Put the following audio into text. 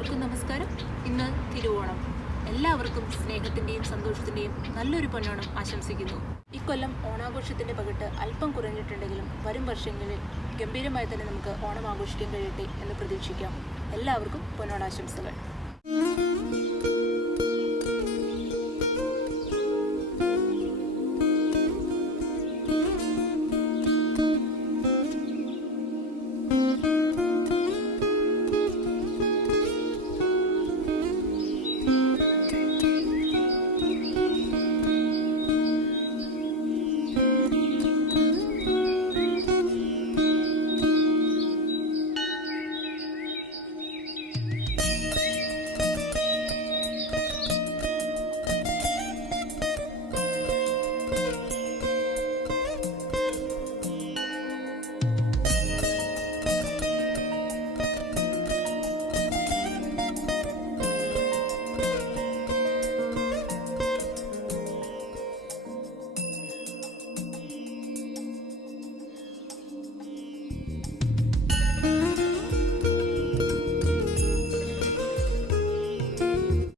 എല്ലാവർക്കും നമസ്കാരം. ഇന്ന് തിരുവോണം. എല്ലാവർക്കും സ്നേഹത്തിൻ്റെയും സന്തോഷത്തിൻ്റെയും നല്ലൊരു പൊന്നോണം ആശംസിക്കുന്നു. ഇക്കൊല്ലം ഓണാഘോഷത്തിൻ്റെ പകിട്ട് അല്പം കുറഞ്ഞിട്ടുണ്ടെങ്കിലും വരും വർഷങ്ങളിൽ ഗംഭീരമായി തന്നെ നമുക്ക് ഓണം ആഘോഷിക്കാൻ കഴിയട്ടെ എന്ന് പ്രതീക്ഷിക്കാം. എല്ലാവർക്കും പൊന്നോണാശംസകൾ.